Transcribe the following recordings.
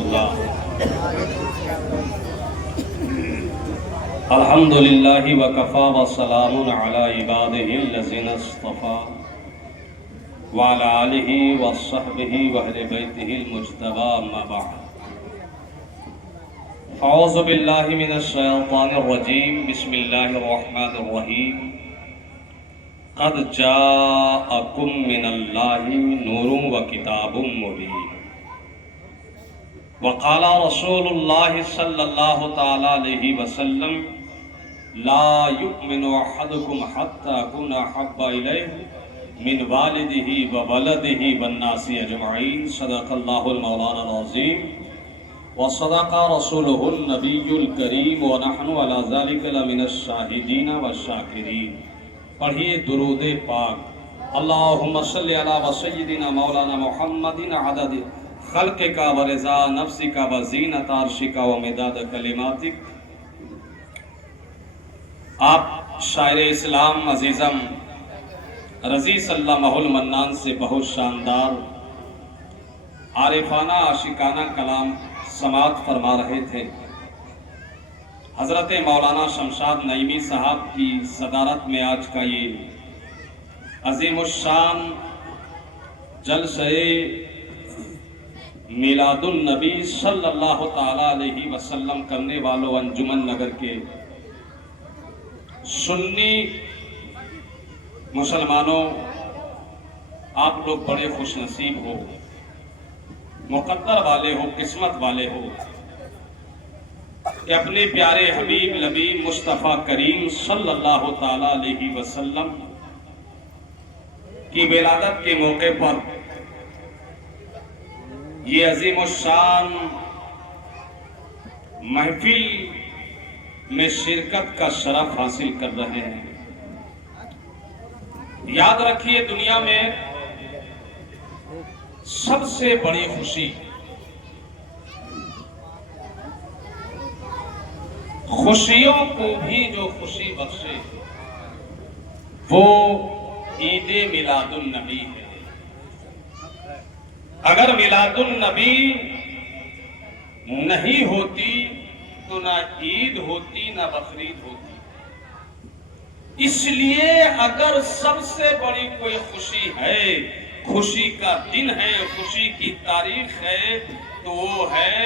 اللہ۔ الحمدللہ وکفا وسلام علی عبادہ الذین اصطفیٰ وعلی آلہ وصحبہ واہل بیتہ المجتبی اما بعد۔ اعوذ باللہ من الشیطان الرجیم، بسم اللہ الرحمن الرحیم۔ قد جاءکم من اللہ نور وکتاب مبین۔ وقال رسول اللہ صلی اللہ تعالی علیہ وسلم لا یؤمن احدکم حتی اکون احب الیہ من والدہ وولدہ والناس اجمعین۔ صدق اللہ المولانا العظیم وصدق رسولہ النبی الکریم ونحن علی ذلک لمن الشاہدین والشاکرین۔ پڑھیے درود پاک۔ اللہم صلی علی وسیدنا مولانا محمد عدد خلقک ورضا نفسک وزینت عرشک ومداد کلماتک۔ آپ شاعر اسلام عزیزم رضی علامہ المنان سے بہت شاندار عارفانہ عاشقانہ کلام سماعت فرما رہے تھے۔ حضرت مولانا شمشاد نعیمی صاحب کی صدارت میں آج کا یہ عظیم الشان جلسہ میلاد النبی صلی اللہ تعالی علیہ وسلم کرنے والوں انجمن نگر کے سنی مسلمانوں، آپ لوگ بڑے خوش نصیب ہو، مقدر والے ہو، قسمت والے ہو کہ اپنے پیارے حبیب لبیب مصطفیٰ کریم صلی اللہ تعالی علیہ وسلم کی ولادت کے موقع پر یہ عظیم الشان محفل میں شرکت کا شرف حاصل کر رہے ہیں۔ یاد رکھیے، دنیا میں سب سے بڑی خوشی خوشیوں کو بھی جو خوشی بخشے وہ عید میلاد النبی ہے۔ اگر میلاد النبی نہیں ہوتی تو نہ عید ہوتی نہ بقرعید ہوتی۔ اس لیے اگر سب سے بڑی کوئی خوشی ہے، خوشی کا دن ہے، خوشی کی تاریخ ہے، تو وہ ہے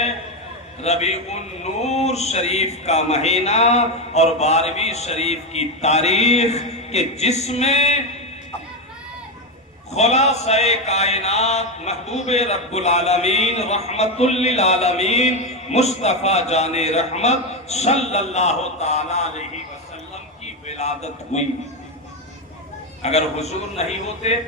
ربیع النور شریف کا مہینہ اور 12ویں شریف کی تاریخ، کہ جس میں خلاصہ کائنات محبوب رب العالمین رحمت للعالمین مصطفیٰ جان رحمت صلی اللہ تعالی علیہ وسلم کی ولادت ہوئی۔ اگر حضور نہیں ہوتے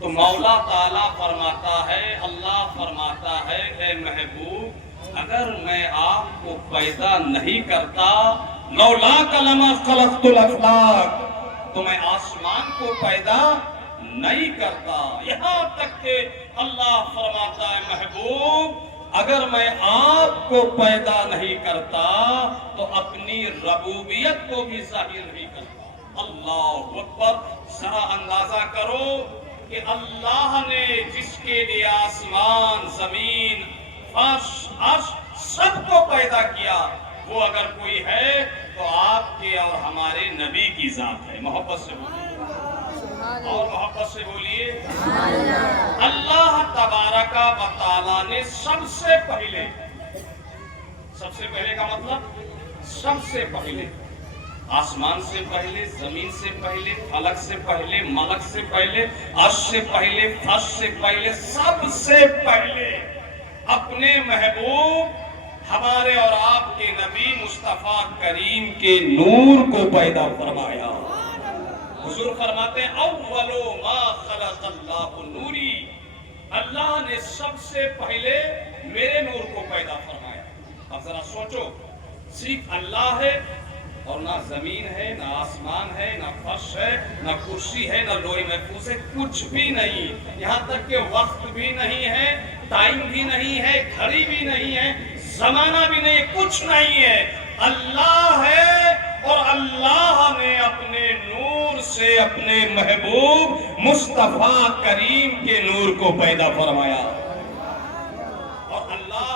تو مولا تعالیٰ فرماتا ہے، اللہ فرماتا ہے، اے محبوب اگر میں آپ کو پیدا نہیں کرتا، لولاک لما خلقت الافلاک، تو میں آسمان کو پیدا نہیں کرتا۔ یہاں تک کہ اللہ فرماتا ہے محبوب اگر میں آپ کو پیدا نہیں کرتا تو اپنی ربوبیت کو بھی ظاہر نہیں کرتا۔ اللہ اکبر۔ ذرا اندازہ کرو کہ اللہ نے جس کے لیے آسمان، زمین، فرش، عرش سب کو پیدا کیا، وہ اگر کوئی ہے تو آپ کے اور ہمارے نبی کی ذات ہے۔ محبت سے بولیے اور محبت سے بولیے۔ اللہ تبارک و تعالیٰ نے سب سے پہلے کا مطلب سب سے پہلے، آسمان سے پہلے، زمین سے پہلے، فلک سے پہلے، ملک سے پہلے، عرش سے پہلے، فرش سے پہلے، سب سے پہلے اپنے محبوب ہمارے اور آپ کے نبی مصطفیٰ کریم کے نور کو پیدا فرمایا۔ حضور فرماتے ہیں اول ما خلق اللہ نوری، اللہ نے سب سے پہلے میرے نور کو پیدا فرمایا۔ اب ذرا سوچو، صرف اللہ ہے اور نہ زمین ہے، نہ آسمان ہے، نہ فرش ہے، نہ کرسی ہے، نہ لوح محفوظ ہے، کچھ بھی نہیں، یہاں تک کہ وقت بھی نہیں ہے، ٹائم بھی نہیں ہے، گھڑی بھی نہیں ہے، زمانہ بھی نہیں، کچھ نہیں ہے، اللہ ہے اور اللہ نے اپنے نور سے اپنے محبوب مصطفیٰ کریم کے نور کو پیدا فرمایا۔ اور اللہ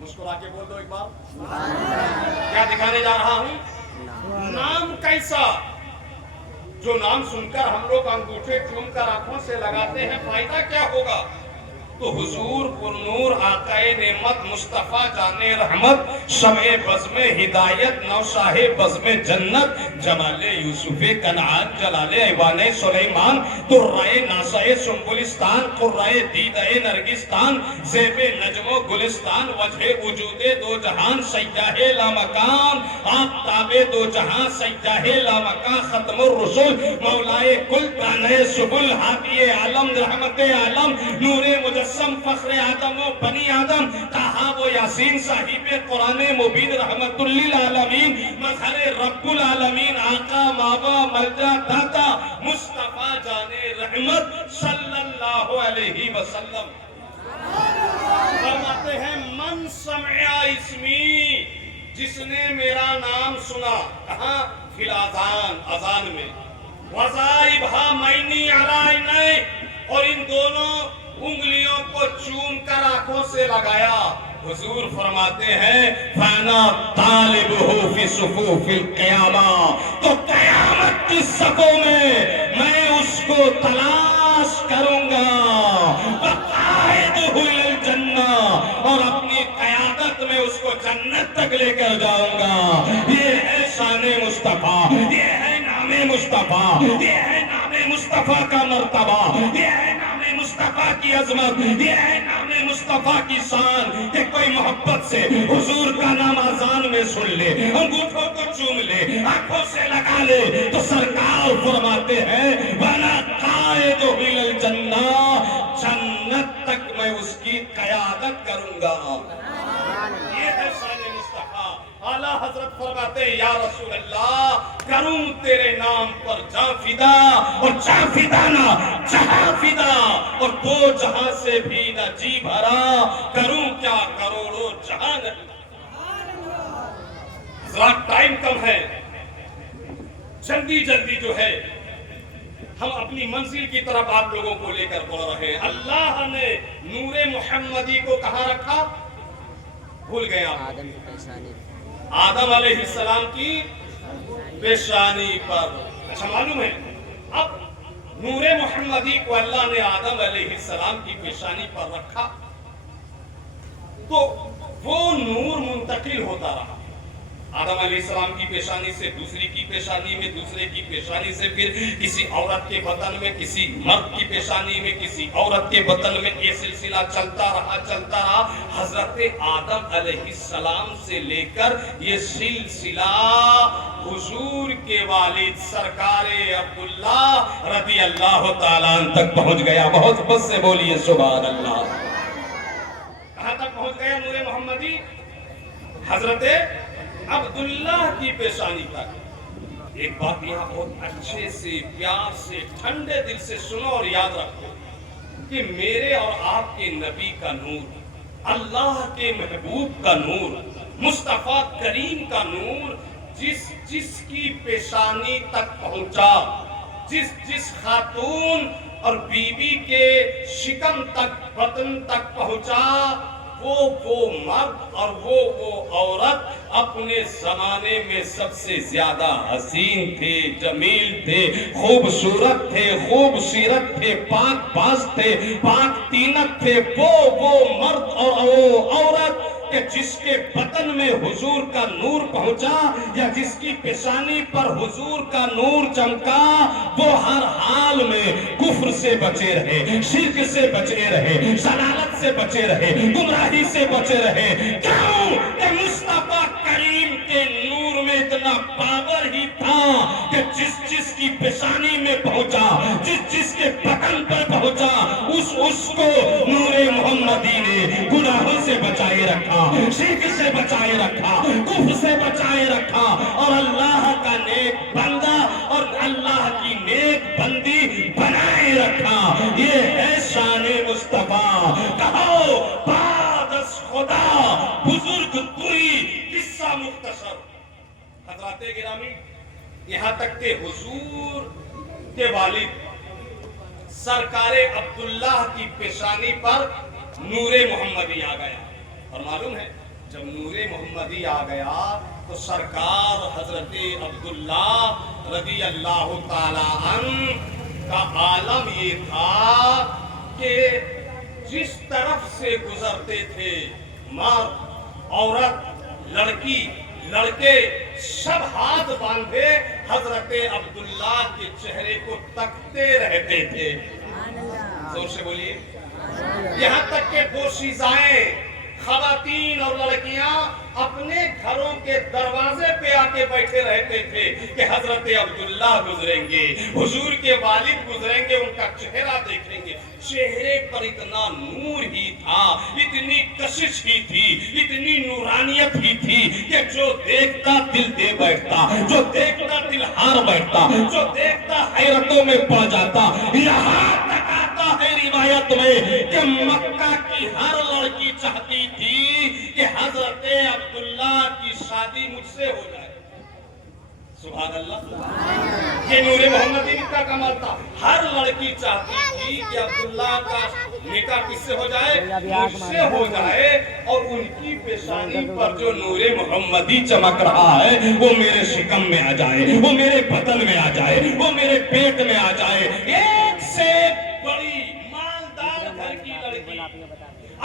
مسکرا کے بول دو ایک بار. کیا دکھانے جا رہا ہوں؟ نام کیسا جو نام سن کر ہم لوگ انگوٹھے چوم کر آنکھوں سے لگاتے ہیں، فائدہ کیا ہوگا؟ تو حضور پر نور آقائے نعمت مصطفیٰ جان رحمت شمع بزم ہدایت نوشاہ بزم جنت جمال یوسف کنعان جلال ایوان سلیمان درائے ناسہ سنبلستان قرائے دیدہ نرگستان زیب نجم و گلستان وجہ وجود دو جہان سیاہ لامکان آفتاب دو جہاں سیاہ لامکان ختم الرسول مولائے کل کانے سبل حاکی عالم رحمت عالم نور مجسم فخر آدم و بنی آدم طہا و یاسین صاحب قرآن مبین رحمت للعالمین مظہر رب العالمین آقا مابا ملجا داتا مصطفیٰ جان رحمت صلی اللہ علیہ وسلم فرماتے ہیں من سمع اسمی، جس نے میرا نام سنا. کہاں؟ فی الاذان، اذان میں. وَذَائِبْهَا مَيْنِي عَلَىٰ عَيْنَيْ، اور ان دونوں انگلیوں کو چوم کر آنکھوں سے لگایا. حضور فرماتے ہیں فَأَنَا طَالِبُهُ فِي صُفُوفِ الْقِيَامَةِ، تو قیامت کی صفوں میں اس کو تلاش کروں گا. وَقَائِدُهُ إِلَى الْجَنَّةِ، اور اپنی قیادت میں اس کو جنت تک لے کر جاؤں گا. یہ ہے شان مصطفیٰ، یہ ہے نام مصطفیٰ، یہ ہے نام مصطفیٰ کا مرتبہ، یہ ہے نام مصطفیٰ کی عظمت، یہ ہے نام مصطفیٰ کی شان کہ کوئی محبت سے حضور کا نام اذان میں سن لے، انگوٹھوں کو چوم لے، آنکھوں سے لگا لے، تو سرکار فرماتے ہیں وَأَنَا قَائِدُهُ إِلَى الْجَنَّةِ، جنت تک میں اس کی قیادت کروں گا. یہ ہے شان مصطفیٰ. اعلیٰ حضرت فرماتے ہیں یا رسول اللہ کروں تیرے نام پر جاں فدا، اور جاں فدا نہ جہاں فدا، اور دو جہاں سے بھی نہ جی بھرا، کروں کیا کروڑوں جہاں نہیں. حضرات ٹائم کم ہے، جلدی جلدی جو ہے ہم اپنی منزل کی طرف آپ لوگوں کو لے کر بڑھ رہے ہیں. اللہ نے نور محمدی کو کہاں رکھا؟ بھول گئے آپ؟ آدم علیہ السلام کی پیشانی پر. اچھا معلوم ہے اب نور محمدی کو اللہ نے آدم علیہ السلام کی پیشانی پر رکھا تو وہ نور منتقل ہوتا رہا. آدم علیہ السلام کی پیشانی سے دوسری کی پیشانی میں، دوسرے کی پیشانی سے پھر کسی عورت کے بطن میں، کسی مرد کی پیشانی میں، کسی عورت کے بطن میں. یہ سلسلہ چلتا رہا. حضرت آدم علیہ السلام سے لے کر یہ سلسلہ حضور کے والد سرکار عبداللہ رضی اللہ تعالیٰ عنہ تک پہنچ گیا. بہت بس سے بولیے سبحان اللہ. کہاں تک پہنچ گیا نور محمدی؟ حضرت عبداللہ کی پیشانی تک. ایک بات یہاں بہت اچھے سے پیار سے ٹھنڈے دل سے سنو اور یاد رکھو کہ میرے اور آپ کے نبی کا نور، اللہ کے محبوب کا نور، مصطفیٰ کریم کا نور جس کی پیشانی تک پہنچا، جس خاتون اور بیوی کے شکم تک، بطن تک پہنچا، وہ مرد اور وہ عورت اپنے زمانے میں سب سے زیادہ حسین تھے، جمیل تھے، خوبصورت تھے، خوب سیرت تھے، پاک باز تھے، پاک تینت تھے. وہ مرد اور وہ عورت کہ جس کے بطن میں حضور کا نور پہنچا یا جس کی پیشانی پر حضور کا نور چمکا، وہ ہر حال میں کفر سے بچے رہے، شرک سے بچے رہے، ضلالت سے بچے رہے، گمراہی سے بچے رہے. کیوں کہ مصطفیٰ کریم کے نور میں اتنا پاور ہی تھا کہ جس کی پیشانی میں پہنچا، جس کے بطن پر پہنچا، اس کو نور محمدی نے گناہوں سے بچائے رکھا، شرک سے بچائے رکھا، کفر سے بچائے رکھا، اور اللہ کا نیک بندہ اور اللہ کی نیک بندی بنائے رکھا. یہ ہے شان مصطفیٰ. کہو بعد از خدا بزرگ کوئی قصہ مختصر. حضرات گرامی، یہاں تک کہ حضور کے والد سرکار عبداللہ کی پیشانی پر نور محمدی آ گیا. اور معلوم ہے جب نور محمدی آ گیا تو سرکار حضرت عبداللہ رضی اللہ تعالی عنہ کا عالم یہ تھا کہ جس طرف سے گزرتے تھے مرد عورت لڑکی لڑکے سب ہاتھ باندھے حضرت عبداللہ کے چہرے کو تکتے رہتے تھے. زور سے بولیے. یہاں تک کہ پوشیزائیں خواتین اور لڑکیاں اپنے گھروں کے دروازے پہ آ کے بیٹھے رہتے تھے کہ حضرت عبداللہ گزریں گے, حضور کے والد گزریں گے, ان کا چہرہ دیکھیں گے. چہرے پر اتنا نور ہی تھا, اتنی کشش ہی تھی, اتنی نورانیت ہی تھی کہ جو دیکھتا دل دے بیٹھتا, جو دیکھتا دل ہار بیٹھتا, جو دیکھتا حیرتوں میں پڑ جاتا. یہاں تک آتا ہے روایت میں کہ مکہ کی ہر لڑکی چاہتی تھی کہ حضرت عبداللہ کی شادی مجھ سے ہو جائے. سبحان اللہ. یہ نور محمدی کا کمال تھا. ہر لڑکی چاہتی تھی کہ عبداللہ کا نکاح کس سے ہو جائے, مجھ سے ہو جائے, اور ان کی پیشانی پر جو نور محمدی چمک رہا ہے وہ میرے شکم میں آ جائے, وہ میرے بدن میں آ جائے, وہ میرے پیٹ میں آ جائے. ایک سے بڑی مالدار گھر کی لڑکی,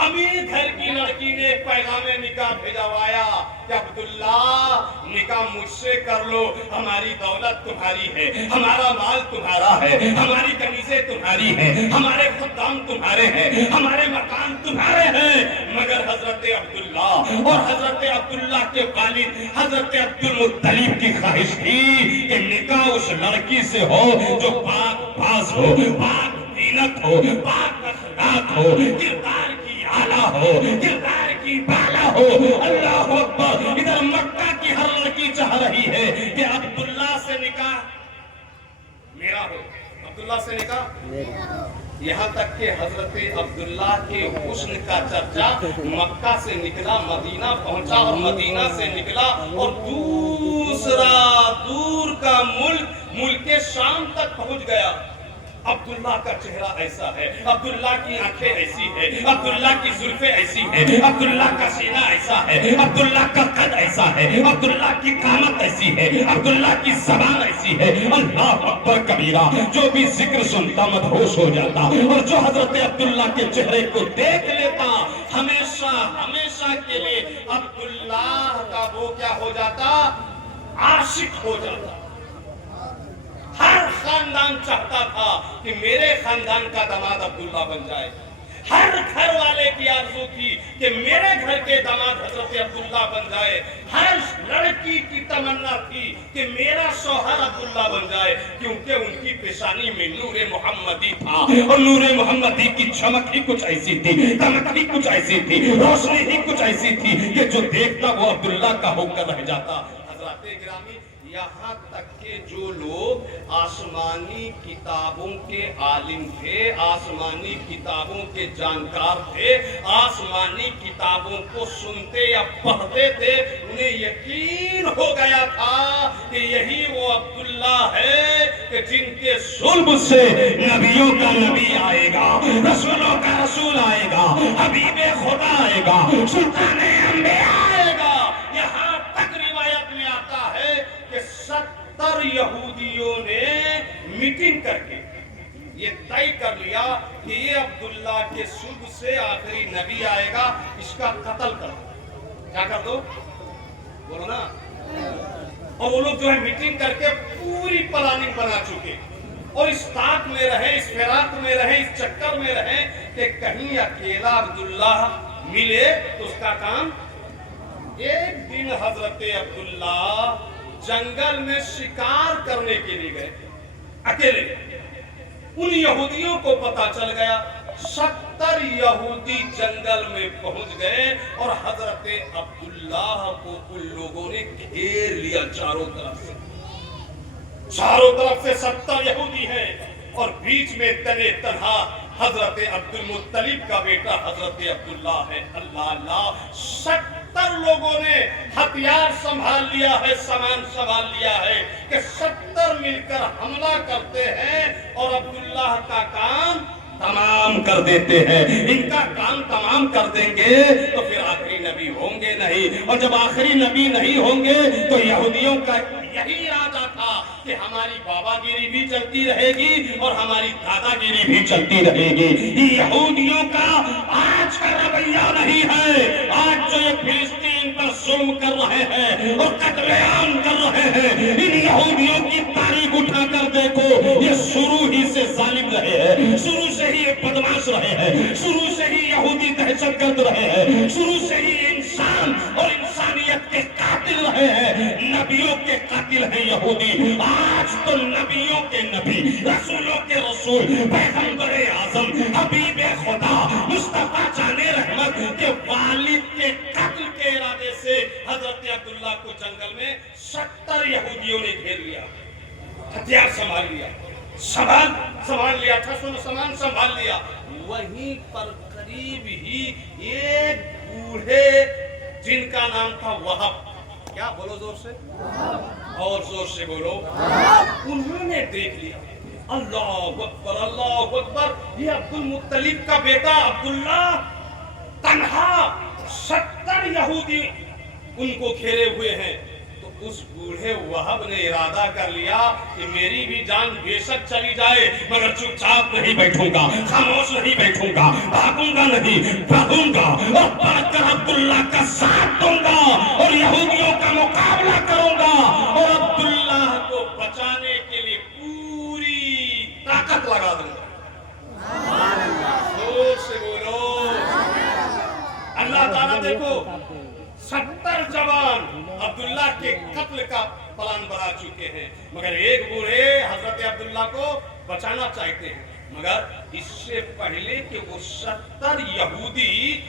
امیر گھر کی لڑکی نے پیغام نکاح بھیجوایا کہ عبداللہ نکاح مجھ سے کر لو, ہماری دولت تمہاری ہے, ہمارا مال تمہارا ہے, ہماری کنیزیں تمہاری ہیں, ہمارے خدام تمہارے ہیں, ہمارے مکان تمہارے ہیں. مگر حضرت عبداللہ اور حضرت عبداللہ کے والد حضرت عبدالمطلب کی خواہش تھی کہ نکاح اس لڑکی سے ہو جو پاک باز ہو, پاک دینت ہو, پاک اخلاق ہو, کردار کی آلہ ہو, کردار کی بالا ہو. اللہ اکبر. ادھر مکہ کی ہر لڑکی چاہ رہی ہے کہ عبداللہ سے نکاح میرا ہو, عبداللہ سے نکاح. یہاں تک کہ حضرت عبداللہ کے حسن کا چرچا مکہ سے نکلا, مدینہ پہنچا, اور مدینہ سے نکلا اور دوسرا دور کا ملک شام تک پہنچ گیا. عبداللہ کا چہرہ ایسا ہے, عبداللہ کی آنکھیں ایسی ہے, عبداللہ کی زلفیں ایسی ہے, عبداللہ کا سینہ ایسا ہے, عبداللہ کا قد ایسا ہے, عبداللہ کی قامت ایسی ہے, عبداللہ کی زبان ایسی ہے. اللہ اکبر کبیرہ. جو بھی ذکر سنتا مدہوش ہو جاتا, اور جو حضرت عبداللہ کے چہرے کو دیکھ لیتا ہمیشہ ہمیشہ کے لیے عبداللہ کا وہ کیا ہو جاتا, عاشق ہو جاتا. ہر خاندان چاہتا تھا کہ میرے خاندان کا داماد عبداللہ بن جائے. ہر گھر والے کی آرزو تھی کہ میرے گھر کے داماد حضرت عبداللہ بن جائے. ہر لڑکی کی تمنا تھی کہ میرا شوہر عبداللہ بن جائے, کیونکہ ان کی پیشانی میں نور محمدی تھا, اور نور محمدی کی چمک ہی کچھ ایسی تھی, دمک ہی کچھ ایسی تھی, روشنی ہی کچھ ایسی تھی کہ جو دیکھتا وہ عبداللہ کا ہو کر رہ جاتا. حضرات گرامی, یہاں تک کہ جو لوگ آسمانی کتابوں کے عالم تھے, آسمانی کتابوں کے جانکار تھے, آسمانی کتابوں کو سنتے یا پڑھتے تھے, انہیں یقین ہو گیا تھا کہ یہی وہ عبداللہ ہے کہ جن کے صلب سے نبیوں کا نبی آئے گا, رسولوں کا رسول آئے گا, حبیب خدا آئے گا, سلطان انبیاء آئے گا. یہاں تک روایت میں آتا ہے کہ 70 یہودیوں نے میٹنگ کر کے یہ طے کر لیا کہ یہ عبداللہ کے صلب سے آخری نبی آئے گا, اس کا قتل کر دو. کیا کر دو, بولو نا. اور وہ لوگ جو ہے میٹنگ کر کے پوری پلاننگ بنا چکے, اور اس طاق میں رہے, اس فراق میں رہے, اس چکر میں رہے کہ کہیں اکیلا عبداللہ ملے تو اس کا کام. ایک دن حضرت عبداللہ جنگل میں شکار کرنے کے لیے گئے اکیلے. ان یہودیوں کو پتا چل گیا, 70 یہودی جنگل میں پہنچ گئے, اور حضرت عبداللہ کو ان لوگوں نے گھیر لیا چاروں طرف سے. چاروں طرف سے 70 یہودی ہیں, اور بیچ میں تنے تنہا حضرت عبدالمطلب کا بیٹا حضرت عبداللہ ہے. اللہ اللہ. 70 لوگوں نے ہتھیار سنبھال لیا ہے, سامان سنبھال لیا ہے کہ 70 مل کر حملہ کرتے ہیں, اور عبداللہ کا کام تمام کر دیتے ہیں. ان کا کام تمام کر دیں گے تو پھر آخری نبی ہوں گے نہیں, اور جب آخری نبی نہیں ہوں گے تو یہودیوں کا یہی ارادہ تھا کہ ہماری بابا گیری بھی چلتی رہے گی اور ہماری دادا گیری بھی چلتی رہے گی. یہودیوں کا آج کا رویہ نہیں ہے. آج جو یہ فلسطین پر ظلم کر رہے ہیں اور قتل عام کر رہے ہیں, ان یہودیوں کی تاریخ اٹھا کر دیکھو, یہ شروع ہی سے ظالم رہے ہیں, شروع سے ہی بدماش رہے ہیں, شروع سے ہی یہودی دہشت گرد رہے ہیں, شروع سے ہی انسان اور انسانیت کے قاتل رہے ہیں. نبیوں کے قاتل ہیں یہودی. آج تو نبیوں کے نبی, رسولوں کے رسول, پیغمبر اعظم, حبیب خدا, مصطفیٰ جان رحمت کے والد کے قتل کے ارادے سے حضرت عبداللہ کو جنگل میں 70 یہودیوں نے گھیر لیا, ہتھیار سنبھال لیا, سنبھال لیا, سامان سنبھال لیا. وہیں پر قریب ہی ایک بوڑھے جن کا نام تھا وہب, کیا بولو زور سے, اور زور سے بولو, انہوں نے دیکھ لیا. اللہ اکبر, اللہ اکبر, یہ عبد المطلب کا بیٹا عبداللہ تنہا 70 یہودی ان کو گھیرے ہوئے ہیں. تو اس بوڑھے وہب نے ارادہ کر لیا کہ میری بھی جان بے شک چلی جائے مگر چپ چاپ نہیں بیٹھوں گا, خاموش نہیں بیٹھوں گا, بھاگوں گا نہیں, بھاگوں گا اور بڑھ کر عبداللہ کا ساتھ دوں گا اور یہودیوں کا مقابلہ کروں گا اور عبداللہ کو بچانے کے لیے پوری طاقت لگا دوں گا. زور سے بولو. اللہ تعالیٰ دیکھو 70 جوان عبداللہ کے قتل کا پلان بنا چکے ہیں, مگر ایک بوڑھے حضرت عبداللہ کو بچانا چاہتے ہیں. مگر اس سے پہلے کہ وہ 70 یہودی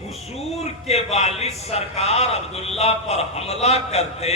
حضور کے والد سرکار عبداللہ پر حملہ کرتے,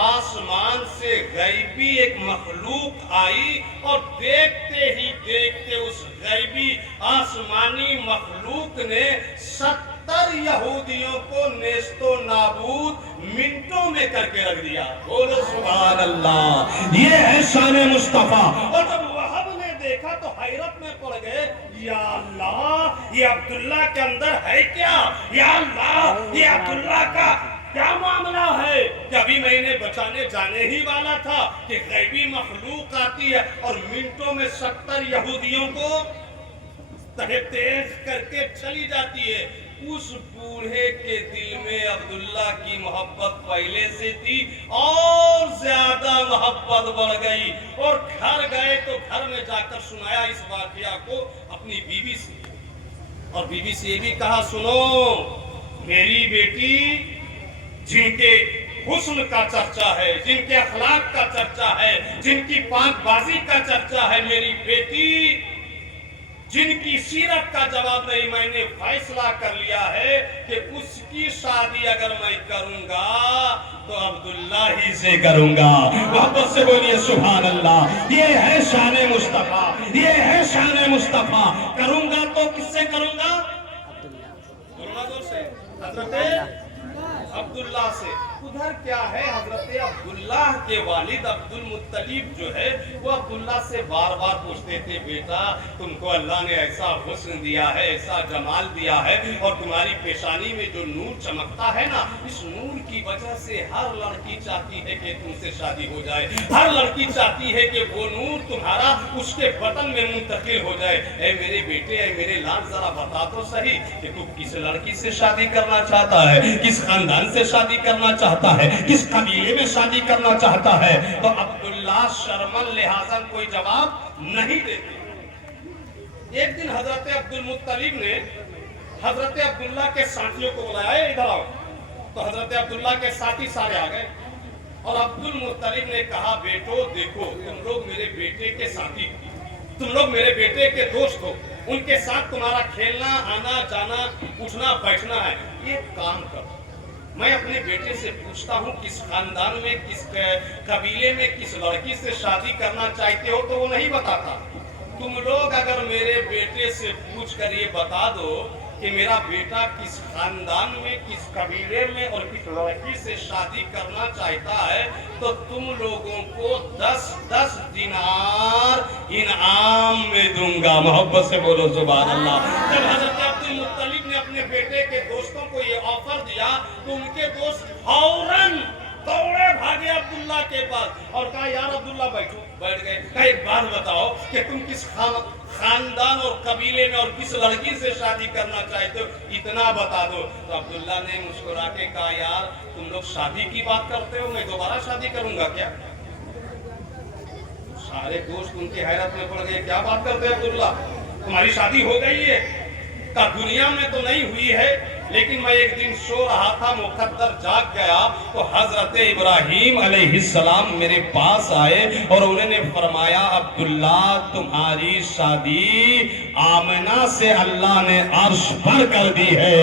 آسمان سے غیبی ایک مخلوق آئی اور دیکھتے ہی دیکھتے اس غیبی آسمانی مخلوق نے 70 یہودیوں کو نیست و نابود منٹوں میں کر کے رکھ دیا. بولو سبحان اللہ. یہ ہے شان مصطفیٰ. اور جب وہب نے دیکھا تو حیرت میں پڑ گئے, یا اللہ, یہ عبداللہ کے اندر ہے کیا؟ یا اللہ, یہ عبداللہ کا کیا معاملہ ہے کہ ابھی میں نے بچانے جانے ہی والا تھا کہ غیبی مخلوق آتی ہے اور منٹوں میں 70 یہودیوں کو تیز کر کے چلی جاتی ہے. اس بوڑھے کے دل میں عبداللہ کی محبت پہلے سے تھی اور زیادہ محبت بڑھ گئی, اور گھر گئے تو گھر میں جا کر سنایا اس واقعہ کو اپنی بیوی سے, اور بیوی سے یہ بھی کہا, سنو میری بیٹی جن کے حسن کا چرچا ہے, جن کے اخلاق کا چرچا ہے, جن کی پاک بازی کا چرچا ہے, میری بیٹی جن کی سیرت کا جواب نہیں, میں نے فیصلہ کر لیا ہے کہ اس کی شادی اگر میں کروں گا تو عبداللہ ہی سے کروں گا. واپس سے بولیے سبحان اللہ. یہ ہے شان مصطفیٰ, یہ ہے شان مصطفیٰ. کروں گا تو کس سے کروں گا؟ عبداللہ سے, حضرت عبداللہ سے. ادھر کیا ہے, حضرت عبداللہ کے والد عبد المطلب جو ہے وہ عبداللہ سے بار بار پوچھتے تھے, بیٹا تم کو اللہ نے ایسا حسن دیا ہے, ایسا جمال دیا ہے, اور تمہاری پیشانی میں جو نور چمکتا ہے نا, اس نور کی وجہ سے ہر لڑکی چاہتی ہے کہ تم سے شادی ہو جائے, ہر لڑکی چاہتی ہے کہ وہ نور تمہارا اس کے بطن میں منتقل ہو جائے. اے میرے بیٹے, اے میرے لال, ذرا بتا تو صحیح کہ تو کس لڑکی سے شادی کرنا چاہتا ہے, کس خاندان سے شادی کرنا چاہتا ہے, کس قبیلے میں شادی کرنا چاہتا ہے؟ تو عبداللہ شرمن لہٰذا کوئی جواب نہیں دیتے. ایک دن حضرت عبد المطلب نے حضرت عبداللہ کے ساتھیوں کو بلایا, ادھر آؤ. تو حضرت عبداللہ کے ساتھی سارے آ گئے اور عبد المطلب نے کہا, بیٹو دیکھو, تم لوگ میرے بیٹے کے ساتھی, تم لوگ میرے بیٹے کے دوست ہو, ان کے ساتھ تمہارا کھیلنا, آنا جانا, اٹھنا بیٹھنا ہے. یہ کام کرو, میں اپنے بیٹے سے پوچھتا ہوں کس خاندان میں, کس قبیلے میں کس لڑکی سے شادی کرنا چاہتے ہو, تو وہ نہیں بتاتا. تم لوگ اگر میرے بیٹے سے پوچھ کر یہ بتا دو کہ میرا بیٹا کس خاندان میں، کس قبیلے میں اور کس لڑکی سے شادی کرنا چاہتا ہے تو تم لوگوں کو 10 دینار انعام میں دوں گا۔ محبت سے بولو سبحان اللہ۔ جب حضرت عبد المطلب نے اپنے بیٹے کے دوستوں کو یہ آفر دیا تو ان کے دوست فوراً دوڑے بھاگے عبداللہ کے پاس اور کہا یار عبداللہ بیٹھ گئے، کہا ایک بات بتاؤ کہ تم کس خاندان اور قبیلے میں اور کس لڑکی سے شادی کرنا چاہتے ہو، اتنا بتا دو۔ تو عبداللہ نے مسکرا کے کہا یار تم لوگ شادی کی بات کرتے ہو، میں دوبارہ شادی کروں گا کیا؟ سارے دوست ان کی حیرت میں پڑ گئے، کیا بات کرتے ہیں عبداللہ، تمہاری شادی ہو گئی ہے؟ کہا دنیا میں تو نہیں ہوئی ہے لیکن میں ایک دن سو رہا تھا، مقدر جاگ گیا تو حضرت ابراہیم علیہ السلام میرے پاس آئے اور انہوں نے فرمایا عبداللہ تمہاری شادی آمنہ سے اللہ نے عرش پر کر دی ہے۔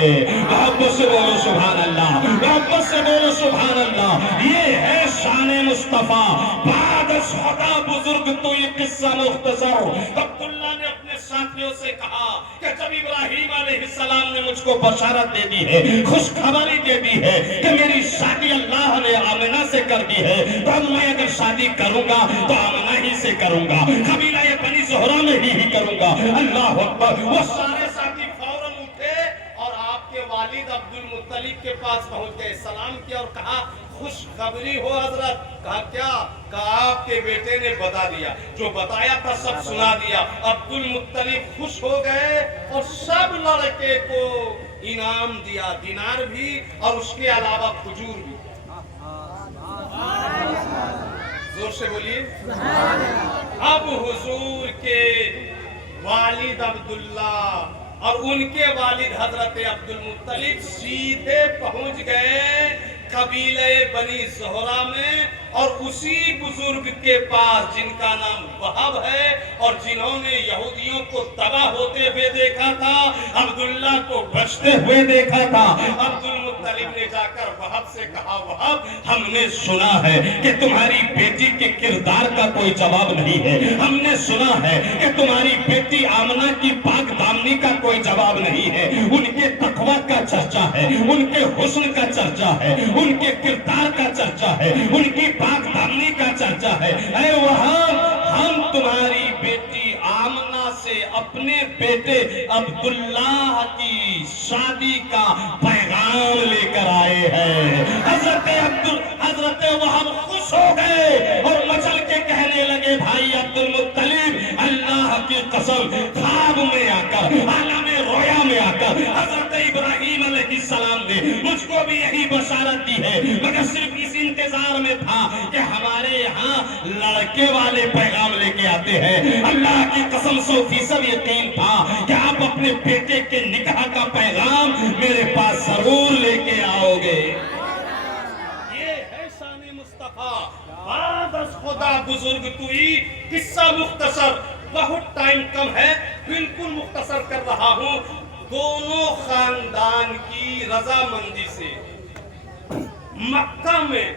محبت سے بولو سبحان اللہ، محبت سے بولو سبحان اللہ۔ یہ ہے شان مصطفیٰ، بعد از خدا بزرگ تو یہ قصہ مختصر۔ عبداللہ نے اپنے ساتھیوں سے کہا کہ جب ابراہیم علیہ السلام نے مجھ کو بشارت دے دی ہے، خوشخبری دے دی ہے کہ میری شادی اللہ نے آمنہ سے کر دی ہے تو اب میں اگر شادی کروں گا تو آمنہ ہی سے کروں گا، قبیلہ بنی زہرہ میں ہی کروں گا۔ اللہ اکبر۔ وہ سارے ساتھی فوراً اٹھے اور آپ کے والد عبد المطلب کے پاس پہنچ گئے، سلام کیا اور کہا خوشخبری ہو حضرت۔ کہا کیا؟ کہا آپ کے بیٹے نے بتا دیا، جو بتایا تھا سب سنا دیا۔ عبد المطلب خوش ہو گئے اور سب لڑکے کو انعام دیا، دینار بھی اور اس کے علاوہ کھجور بھی۔ زور سے بولیے۔ اب حضور کے والد عبداللہ اور ان کے والد حضرت عبد المطلب سیدھے پہنچ گئے قبیلہ بنی زہرہ میں اور اسی بزرگ کے پاس جن کا نام وہب ہے اور جنہوں نے یہودیوں کو تباہ ہوتے ہوئے دیکھا تھا، عبداللہ کو بچتے ہوئے دیکھا تھا۔ عبد المطلب نے جا کر وہب سے کہا وہب ہم نے سنا ہے کہ تمہاری بیٹی کے کردار کا کوئی جواب نہیں ہے، ہم نے سنا ہے کہ تمہاری بیٹی آمنہ کی پاک دامنی کا کوئی جواب نہیں ہے، ان کے تقوی کا چرچا ہے، ان کے حسن کا چرچا ہے، ان کے کردار کا چرچا ہے، ان کی پاک دامنی کا چرچا ہے۔ اے وہاں ہم تمہاری بیٹی آمنہ سے اپنے بیٹے عبداللہ کی شادی کا پیغام لے کر آئے ہیں۔ حضرت وہاں خوش ہو گئے اور مچل کے کہنے لگے بھائی عبد المطلب اللہ کی قسم خواب میں آ کر عالم رویا میں آ کر حضرت ابراہیم علیہ السلام نے مجھ کو بھی یہی بشارت دی ہے، مگر صرف اس انتظار میں تھا کہ ہمارے یہاں لڑکے والے پیغام لے کے آتے ہیں۔ اللہ کی قسم 100% یقین تھا کہ آپ اپنے بیٹے کے نکاح کا پیغام میرے پاس ضرور لے کے آؤ گے۔ یہ ہے شان مصطفیٰ، بعد از خدا بزرگ توئی۔ قصہ مختصر، بہت ٹائم کم ہے، بالکل مختصر کر رہا ہوں۔ دونوں خاندان کی رضامندی سے مکہ میں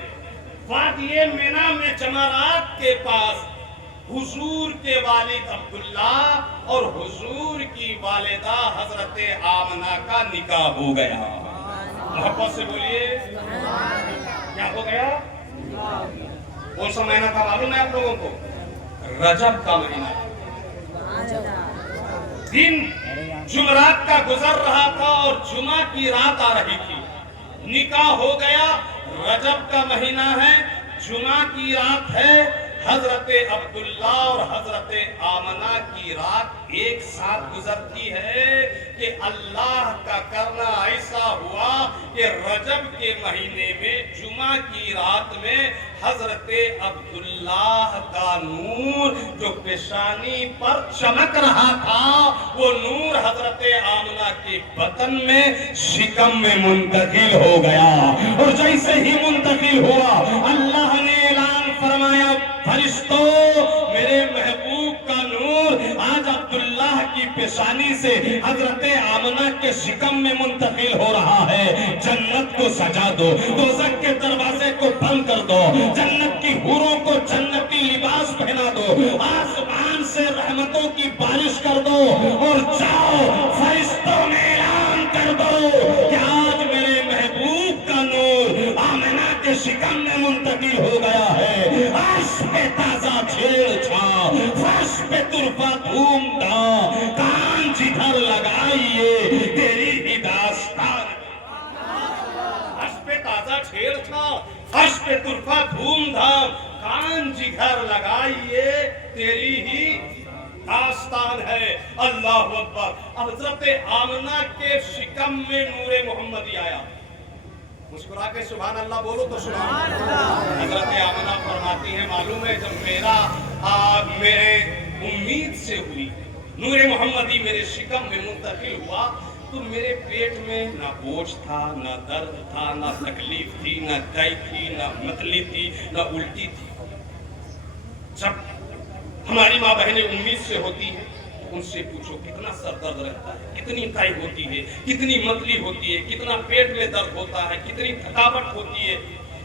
وادی منی میں جمرات کے پاس حضور کے والد عبداللہ اور حضور کی والدہ حضرت آمنہ کا نکاح ہو گیا۔ محبت سے بولیے کیا ہو گیا؟ کون سا مہینہ تھا معلوم ہے آپ لوگوں کو؟ رجب کا مہینہ۔ دن جمعرات کا گزر رہا تھا اور جمعہ کی رات آ رہی تھی، نکاح ہو گیا۔ رجب کا مہینہ ہے، جمعہ کی رات ہے، حضرت عبداللہ اور حضرت آمنہ کی رات ایک ساتھ گزرتی ہے کہ اللہ کا کرنا ایسا ہوا کہ رجب کے مہینے میں جمعہ کی رات میں حضرت عبداللہ کا نور جو پیشانی پر چمک رہا تھا وہ نور حضرت آمنہ کے بطن میں شکم میں منتقل ہو گیا، اور جیسے ہی منتقل ہوا اللہ نے اعلان فرمایا فرشتوں میرے محبوب کا نور آج عبداللہ کی پیشانی سے حضرت آمنہ کے شکم میں منتقل ہو رہا ہے، جنت کو سجا دو، دوزخ کے دروازے کو بند کر دو، جنت کی حوروں کو جنتی لباس پہنا دو، آسمان سے رحمتوں کی بارش کر دو اور جاؤ فرشتوں میں اعلان جاری ہو گیا ہے، عرش پہ تازہ چھیڑ چھاڑ، فرش پہ طرفہ دھوم دھام، کان جدھر لگائیے تیری ہی داستان، عرش پہ تازہ چھیڑ چھاڑ، فرش پہ طرفہ دھوم دھام، کان جدھر لگائیے تیری ہی داستان ہے۔ اللہ اکبر۔ اب حضرت آمنہ کے شکم میں نور محمدی آیا، مسکرا کے سبحان اللہ بولو تو سبحان اللہ۔ حضرت آمنہ فرماتی ہیں معلوم ہے جب میرے امید سے ہوئی نور محمدی میرے شکم میں منتقل ہوا تو میرے پیٹ میں نہ بوجھ تھا، نہ درد تھا، نہ تکلیف تھی، نہ دائی تھی، نہ متلی تھی، نہ الٹی تھی۔ جب ہماری ماں بہنیں امید سے ہوتی ہیں ان سے پوچھو کتنا سر درد رہتا ہے، کتنی دائی ہوتی ہے، کتنی متلی ہوتی ہے، کتنا پیٹ میں درد ہوتا ہے، کتنی تھکاوٹ ہوتی ہے۔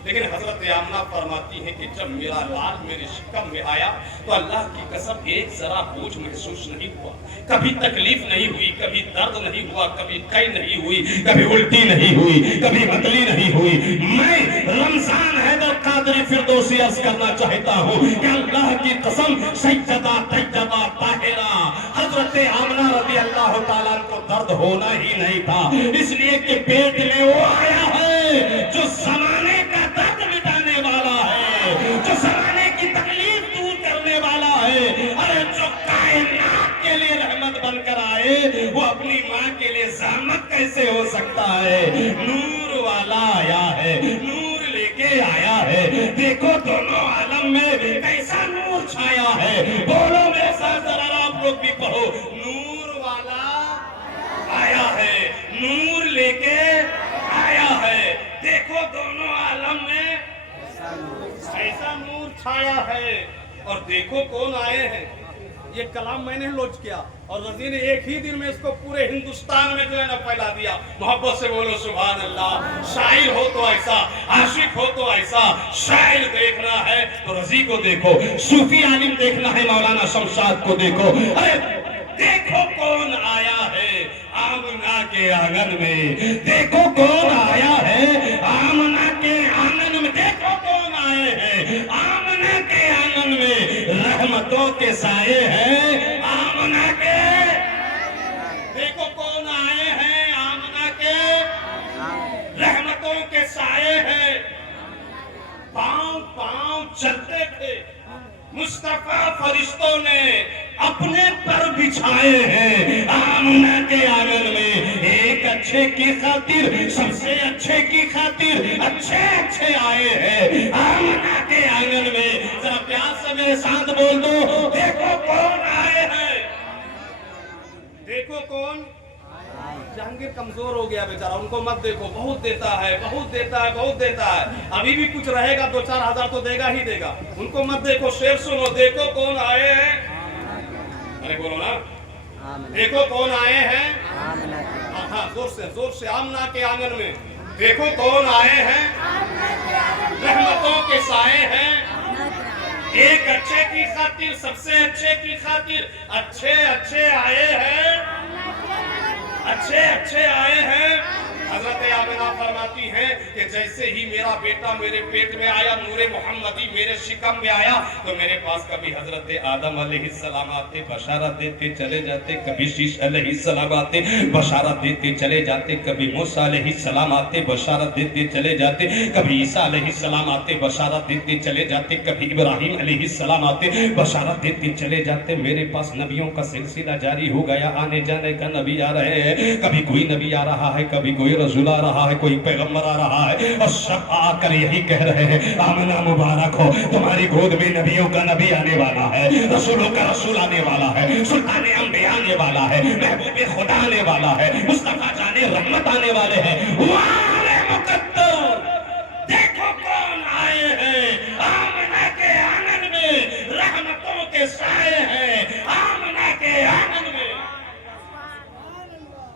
لیکن حضرت آمنہ فرماتی ہیں کہ جب میرا لال میرے شکم میں آیا تو اللہ کی قسم ایک ذرا بوجھ محسوس نہیں ہوا، کبھی تکلیف نہیں ہوئی، کبھی درد نہیں ہوا، کبھی کئی نہیں ہوئی، کبھی الٹی نہیں ہوئی، کبھی متلی نہیں ہوئی۔ میں رمضان حیدر قادری فردوسی عرض کرنا چاہتا ہوں کہ اللہ کی قسم سیدہ طیبہ طاہرہ حضرت آمنہ رضی اللہ تعالیٰ کو درد ہونا ہی نہیں تھا، اس لیے کہ پیٹ میں وہ آیا ہے جو زمانے کا درد مٹانے والا ہے، جو زمانے کی تکلیف دور کرنے والا ہے۔ ارے جو کائنات کے لیے رحمت بن کر آئے وہ اپنی ماں کے لیے زحمت کیسے ہو سکتا ہے؟ نور والا آیا ہے، نور لے کے آیا ہے، دیکھو دونوں عالم میں کیسا نور چھایا ہے۔ بولو میرے ساتھ ذرا آپ لوگ بھی پڑھو، نور والا آیا ہے، نور لے کے آیا ہے، دیکھو دونوں عالم میں ایسا نور چھایا ہے۔ اور دیکھو کون آئے ہیں، یہ کلام میں نے لوچ کیا اور رضی نے ایک ہی دن میں اس کو پورے ہندوستان میں جو ہے نا پھیلا دیا۔ محبت سے بولو سبحان اللہ۔ شاعر ہو تو ایسا، عاشق ہو تو ایسا، شاعر دیکھنا ہے تو رضی کو دیکھو، صوفی عالم دیکھنا ہے مولانا شمشاد کو دیکھو۔ ارے دیکھو کون آیا ہے آمنہ کے آنگن میں، دیکھو کون آیا ہے آمنہ کے آنگن میں، دیکھو کون آئے ہیں آمنہ کے آنگن میں، رحمتوں کے سائے ہیں آمنہ کے، دیکھو کون آئے ہیں آمنہ کے رحمتوں کے سائے ہیں۔ پاؤں پاؤں چلتے تھے مصطفیٰ فرشتوں نے اپنے پر بچھائے ہیں آمنہ کے آنگن میں، ایک اچھے کی خاطر سب سے اچھے کی خاطر اچھے اچھے آئے ہیں آمنہ کے آنگن میں۔ ذرا پیار سے میرے ساتھ بول دو، دیکھو کون آئے ہیں، دیکھو کون۔ جہانگیر کمزور ہو گیا بیچارہ، ان کو مت دیکھو، بہت دیتا ہے، بہت دیتا ہے، بہت دیتا ہے، ابھی بھی کچھ رہے گا، 2-4 ہزار تو دے گا ہی دے گا، ان کو مت دیکھو، شعر سنو، دیکھو کون آئے ہیں، ارے بولو نا، دیکھو کون آئے ہیں، ہاں زور سے آمنہ کے آنگن میں، دیکھو کون آئے ہیں، رحمتوں کے سائے ہیں، ایک اچھے کی خاطر سب سے اچھے کی خاطر اچھے اچھے آئے ہیں، اچھے اچھے آئے ہیں۔ حضرت آمنہ فرماتی ہیں کہ جیسے ہی میرا بیٹا میرے پیٹ میں آیا، نور محمدی میرے شکم میں آیا تو میرے پاس کبھی حضرت آدم علیہ السلام آتے بشارت دیتے چلے جاتے، کبھی شیش علیہ السلام آتے بشارت دیتے چلے جاتے، کبھی موسیٰ علیہ السلام آتے بشارت دیتے چلے جاتے، کبھی عیسیٰ علیہ السلام آتے بشارت دیتے چلے جاتے، کبھی ابراہیم علیہ السلام آتے بشارت دیتے چلے جاتے۔ میرے پاس نبیوں کا سلسلہ جاری ہو گیا، آنے جانے کا نبی آ رہے ہیں، کبھی کوئی نبی آ رہا ہے، کبھی کوئی رسول آ رہا ہے، کوئی پیغمبر آ رہا ہے، اور سب آ کر یہی کہہ رہے ہیں آمنہ مبارک ہو، تمہاری گود میں نبیوں کا نبی آنے والا ہے، رسولوں کا رسول آنے والا ہے، سلطان انبیاء آنے والا ہے، محبوب خدا آنے والا ہے، مصطفیٰ جان رحمت آنے والے ہیں۔ وارے مقدر دیکھو کون آئے ہیں آمنہ کے آنگن میں، رحمتوں کے سائے ہیں آمنہ کے آنگن میں۔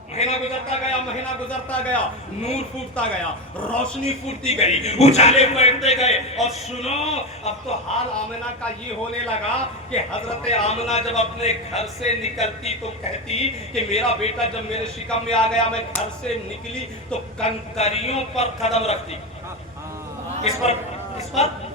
مہینہ گزرتا گیا، مہینہ گزرتا گیا، نور پھوٹتا گیا، روشنی پھوٹتی گئی، اجالے پھیلتے گئے، اور سنو اب تو حال آمنہ کا یہ ہونے لگا کہ حضرت آمنہ جب اپنے گھر سے نکلتی تو کہتی کہ میرا بیٹا جب میرے شکم میں آ گیا، میں گھر سے نکلی تو کنکریوں پر قدم رکھتی، اس پر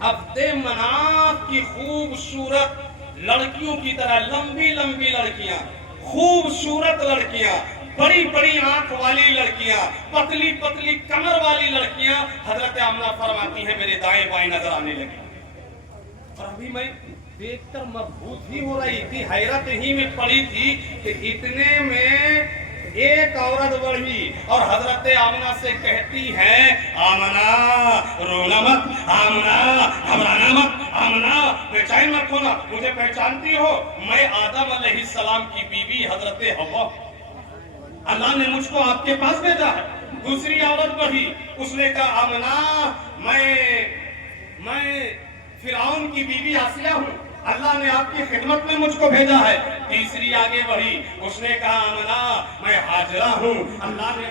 عبد مناف کی خوبصورت لڑکیوں کی طرح لمبی لمبی لڑکیاں، خوبصورت لڑکیاں، بڑی بڑی آنکھ والی لڑکیاں، پتلی پتلی کمر والی لڑکیاں حضرت آمنہ فرماتی ہیں میرے دائیں بائیں نظر آنے لگی، اور ابھی میں دیکھ کر مبہوت ہی ہو رہی تھی، حیرت ہی میں پڑی تھی کہ اتنے میں ایک عورت بڑھی اور حضرت آمنہ سے کہتی ہے آمنہ رونا مت، آمنہ گھبرانا مت، آمنہ بے چین مت ہونا، مجھے پہچانتی ہو میں آدم علیہ السلام کی بیوی حضرت حوا، اللہ نے مجھ کو آپ کے پاس بھیجا ہے۔ دوسری عورت بڑھی، اس نے کہا آمنہ میں فرعون کی بیوی آسیہ ہوں، اللہ نے آپ کی خدمت میں مجھ کو بھیجا ہے۔ تیسری آگے بڑھی، اس نے کہا آمنہ میں ہاجرہ ہوں، اللہ نے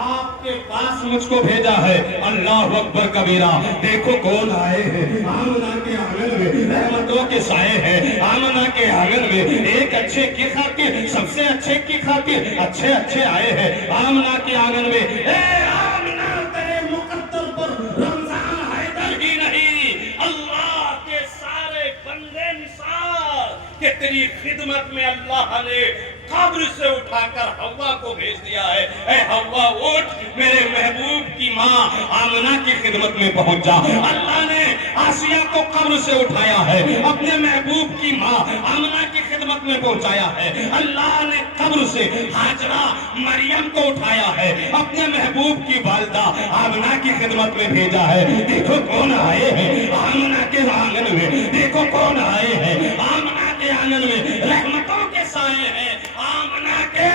آپ کے پاس مجھ کو بھیجا ہے۔ اللہ اکبر کبیرہ، دیکھو کون آئے ہیں آمنہ کے آنگن میں، رحمتوں کے سائے ہیں آمنہ کے آنگن میں، ایک اچھے کی خاطر، سب سے اچھے کی خاطر اچھے آئے ہیں آمنہ کے آنگن میں۔ اے آمنہ تیرے مقدر پر رمضان حیدر ہی نہیں، اللہ کے سارے بندے نثار کہ تیری خدمت میں اللہ نے قبر سے اٹھا کر حوا کو بھیج دیا ہے۔ اے حوا اٹھ، میرے محبوب کی ماں آمنہ کی خدمت میں پہنچ جا۔ اللہ نے آسیہ کو قبر سے اٹھایا ہے، اپنے محبوب کی ماں آمنہ کی خدمت میں پہنچایا ہے۔ اللہ نے قبر سے ہاجرہ مریم کو اٹھایا ہے، اپنے محبوب کی والدہ آمنہ کی خدمت میں بھیجا ہے۔ دیکھو کون آئے ہیں آمنہ کے آنگن میں، دیکھو کون آئے ہیں آمنہ کے آنگن میں، رحمتوں کے سائے ہیں آمنہ کے۔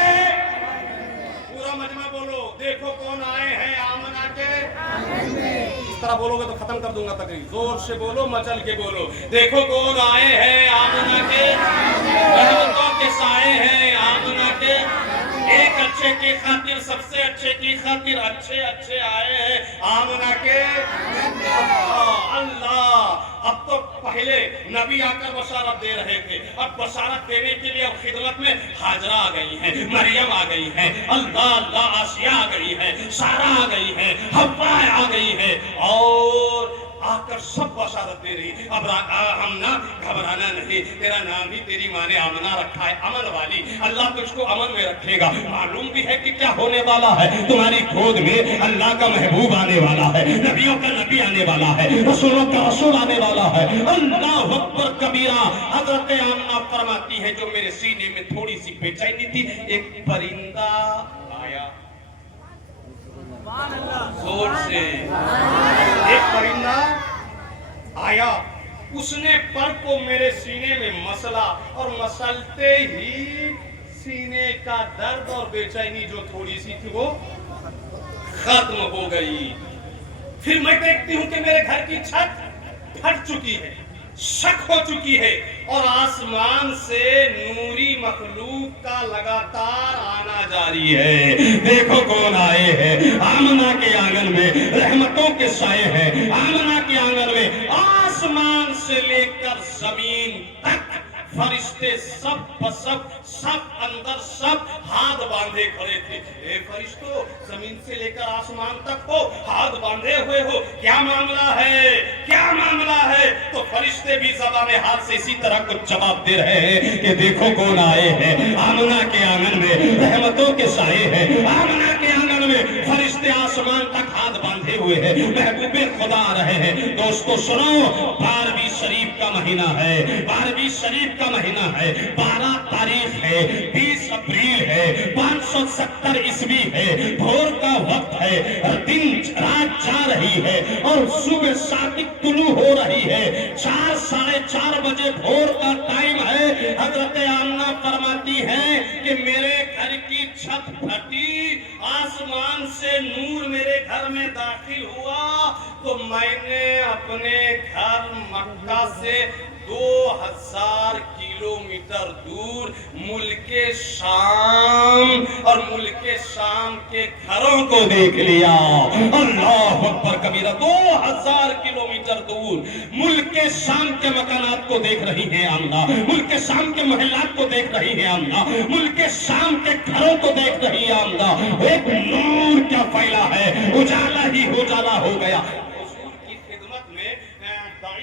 پورا مجمع بولو، دیکھو کون آئے ہیں آمنہ کے آنگن میں۔ اس طرح بولو گے تو ختم کر دوں گا تقریر، زور سے بولو، مچل کے بولو، دیکھو کون آئے ہیں آمنہ کے، رحمتوں کے سائے ہیں آمنہ کے۔ ایک اچھے کی خاطر، سب سے اچھے کی خاطر اچھے آئے ہیں آمنہ کے۔ اللہ، اب تو پہلے نبی آ کر بشارت دے رہے تھے، اب بشارت دینے کے لیے اب خدمت میں ہاجرہ آ گئی ہیں، مریم آ گئی ہیں، اللہ آسیہ آ گئی ہے، سارہ آ گئی ہے، حوا آ گئی ہے، اور آ کر سب بشارت دے رہی۔ اب ہم نہ گھبرانا نہیں، تیرا نام ہی تیری ماں نے آمنہ رکھا ہے، امن والی، اللہ تجھ کو امن میں رکھے گا۔ معلوم بھی ہے کہ کیا ہونے والا ہے، تمہاری گود میں اللہ کا محبوب آنے والا ہے، نبیوں کا نبی آنے والا ہے، رسولوں کا رسول آنے والا ہے۔ اللہ اکبر کبیرہ۔ حضرت آمنہ فرماتی ہے جو میرے سینے میں تھوڑی سی بے چینی تھی، ایک پرندہ آیا، زور سے ایک پرندہ آیا، اس نے پر کو میرے سینے میں مسلا، اور مسلتے ہی سینے کا درد اور بے چینی جو تھوڑی سی تھی وہ ختم ہو گئی۔ پھر میں دیکھتی ہوں کہ میرے گھر کی چھت پھٹ چکی ہے، شک ہو چکی ہے، اور آسمان سے نوری مخلوق کا لگاتار آنا جاری ہے۔ دیکھو کون آئے ہیں آمنہ کے آنگن میں، رحمتوں کے سائے ہیں آمنہ کے آنگن میں۔ آسمان سے لے کر زمین تک فرشتے سب اندر سب ہاتھ باندھے کھڑے تھے۔ اے فرشتوں، زمین سے لے کر آسمان تک ہو، ہاتھ باندھے ہوئے ہو، کیا معاملہ ہے، کیا معاملہ ہے؟ تو فرشتے بھی زبان حال سے اسی طرح کچھ جواب دے رہے ہیں کہ دیکھو کون آئے ہیں آمنہ کے آنگن میں، رحمتوں کے سائے ہیں آمنہ کے آنگن میں، فرشتے آسمان تک ہاتھ باندھے ہوئے ہیں، محبوب خدا آ رہے ہیں۔ دوستو سنو، 12ویں شریف کا مہینہ ہے، 12ویں شریف کا مہینہ ہے، 12 تاریخ ہے، 20 اپریل ہے، 570 عیسوی ہے، بھور کا وقت ہے، دن رات جا رہی ہے اور صبح صادق طلوع ہو رہی ہے، 4 ساڑھے 4 بجے بھور کا ٹائم ہے۔ حضرت آمنہ فرماتی ہے کہ میرے گھر کی چھت پھٹی، آسمان سے نور میرے گھر میں داخل ہوا، تو میں نے اپنے گھر مکہ سے 2000 کلومیٹر دور ملک شام اور ملک شام کے گھروں کو دیکھ لیا۔ اللہ اکبر کبیرہ، 2000 کلومیٹر دور ملک شام کے مکانات کو دیکھ رہی ہیں آمنہ، ملک شام کے محلات کو دیکھ رہی ہیں آمنہ، ملک شام کے گھروں کو دیکھ رہی ہیں آمنہ۔ ایک نور کیا پھیلا ہے، اجالا ہی اجالا ہو گیا۔ حضور کی خدمت میں